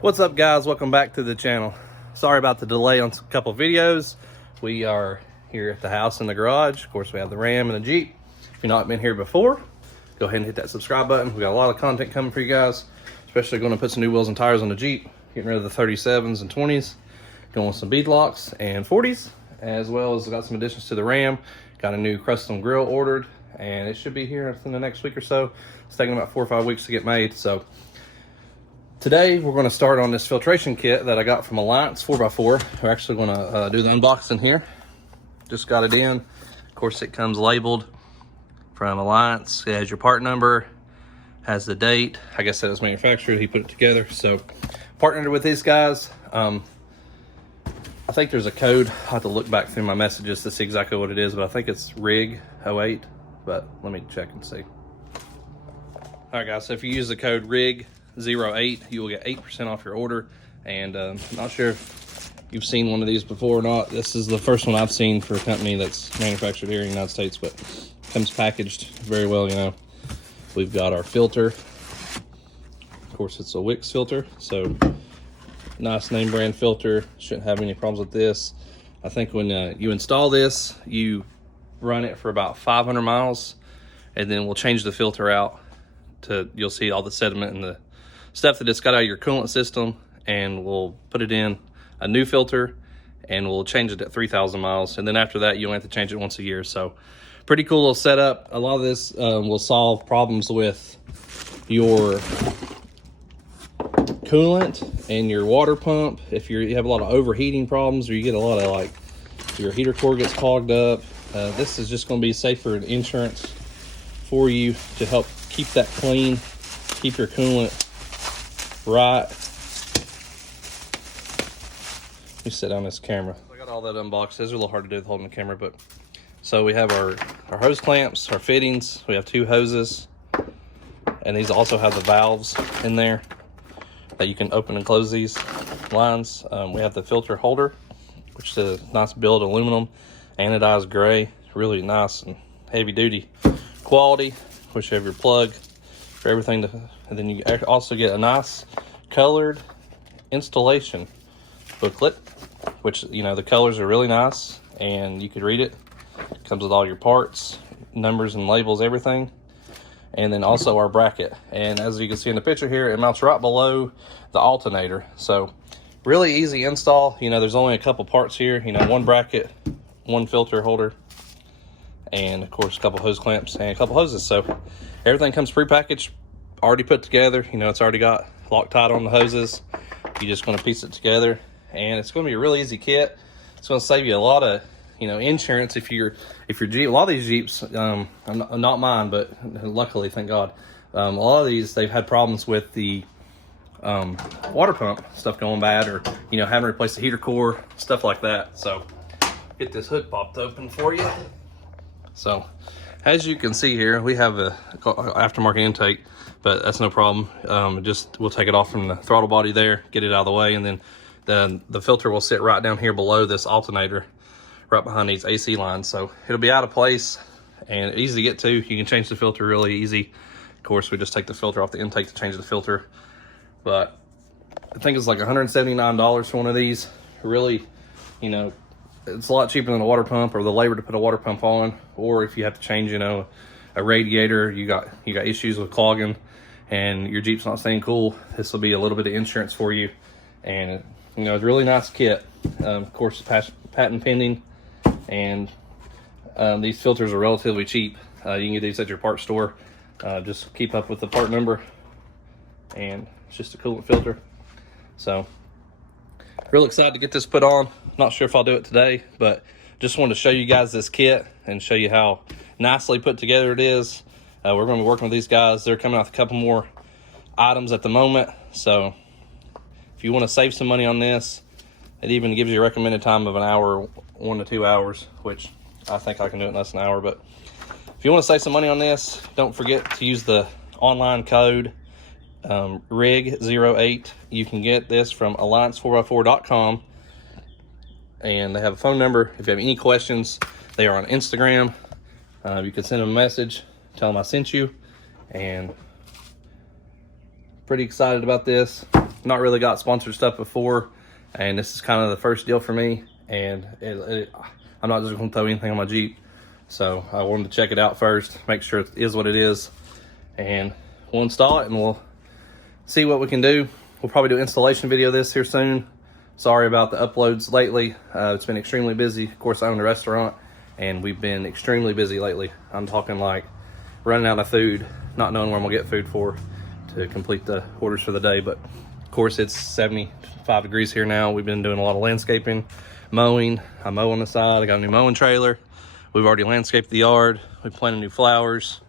What's up, guys? Welcome back to the channel. Sorry about the delay on a couple videos. We are here at the house in the garage. Of course, we have the Ram and the Jeep. If you've not been here before, go ahead and hit that subscribe button. We got a lot of content coming for you guys, especially going to put some new wheels and tires on the Jeep, getting rid of the 37s and 20s, going with some bead locks and 40s, as well as got some additions to the Ram. Got a new custom grill ordered, and it should be here within the next week or so. It's taking about 4 or 5 weeks to get made. So today we're going to start on this filtration kit that I got from Alliance 4x4. We're actually going to do the unboxing here. Just got it in. Of course, it comes labeled from Alliance. It has your part number, has the date. I guess that was manufactured. He put it together. So partnered with these guys. I think there's a code. I'll have to look back through my messages to see exactly what it is, but I think it's RIG08. But let me check and see. All right, guys. So if you use the code RIG08, you will get 8% off your order. And I'm not sure if you've seen one of these before or not. This is the first one I've seen for a company that's manufactured here in the United States, but comes packaged very well, you know. We've got our filter. Of course, it's a Wix filter, so nice name brand filter. Shouldn't have any problems with this. I think when you install this, you run it for about 500 miles, and then we'll change the filter out to, you'll see all the sediment and the stuff that it's got out of your coolant system, and we'll put it in a new filter and we'll change it at 3,000 miles. And then after that, you only have to change it once a year. So pretty cool little setup. A lot of this will solve problems with your coolant and your water pump. If you have a lot of overheating problems, or you get a lot of, like, your heater core gets clogged up, this is just going to be safer and insurance for you to help keep that clean, keep your coolant right. Let me sit down this camera. I got all that unboxed. It's a little hard to do with holding the camera, but so we have our hose clamps, our fittings. We have 2 hoses, and these also have the valves in there that you can open and close these lines. We have the filter holder, which is a nice build aluminum, anodized gray, really nice and heavy duty quality. Of course, you have your plug for everything, and then you also get a nice colored installation booklet, which, you know, the colors are really nice and you could read it. It comes with all your parts, numbers and labels, everything. And then also our bracket, and as you can see in the picture here, it mounts right below the alternator. So really easy install. You know, there's only a couple parts here, you know, 1 bracket, 1 filter holder, and of course a couple hose clamps and a couple hoses. So everything comes pre-packaged, already put together. You know, it's already got Loctite on the hoses. You're just going to piece it together, and it's going to be a really easy kit. It's going to save you a lot of, you know, insurance if your Jeep. A lot of these Jeeps, not mine, but luckily, thank God, a lot of these, they've had problems with the water pump stuff going bad, or, you know, having to replace the heater core, stuff like that. So get this hood popped open for you. So as you can see here, we have a aftermarket intake, but that's no problem. We'll take it off from the throttle body there, get it out of the way, and then the filter will sit right down here below this alternator, right behind these AC lines. So it'll be out of place and easy to get to. You can change the filter really easy. Of course, we just take the filter off the intake to change the filter. But I think it's like $179 for one of these. Really, you know, it's a lot cheaper than a water pump or the labor to put a water pump on. Or if you have to change, you know, a radiator, you got issues with clogging and your Jeep's not staying cool, this will be a little bit of insurance for you. And, you know, it's a really nice kit. Of course, patent pending. And these filters are relatively cheap. You can get these at your parts store. Just keep up with the part number, and it's just a coolant filter. So real excited to get this put on. Not sure if I'll do it today, but just wanted to show you guys this kit and show you how nicely put together it is. We're going to be working with these guys. They're coming out with a couple more items at the moment, so if you want to save some money on this, it even gives you a recommended time of an hour, 1 to 2 hours, which I think I can do it in less than an hour. But if you want to save some money on this, don't forget to use the online code RIG08. You can get this from alliance4x4.com, and they have a phone number. If you have any questions, they are on Instagram. You can send them a message, tell them I sent you, and pretty excited about this. not really got sponsored stuff before, and this is kind of the first deal for me, and I'm not just gonna throw anything on my Jeep. So I wanted to check it out first, make sure it is what it is, and we'll install it and we'll see what we can do. We'll probably do an installation video of this here soon. Sorry about the uploads lately. It's been extremely busy. Of course, I own a restaurant, and we've been extremely busy lately. I'm talking like running out of food, not knowing where I'm gonna get food for to complete the orders for the day. But of course, it's 75 degrees here now. We've been doing a lot of landscaping, mowing. I mow on the side. I got a new mowing trailer. We've already landscaped the yard. We planted new flowers.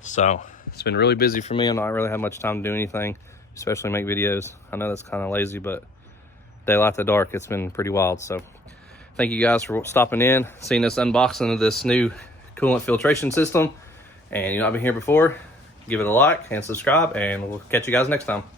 So it's been really busy for me. I'm not really have much time to do anything, especially make videos. I know that's kind of lazy, but daylight to dark, it's been pretty wild. So thank you guys for stopping in, seeing this unboxing of this new coolant filtration system. And you've not been here before, give it a like and subscribe, and we'll catch you guys next time.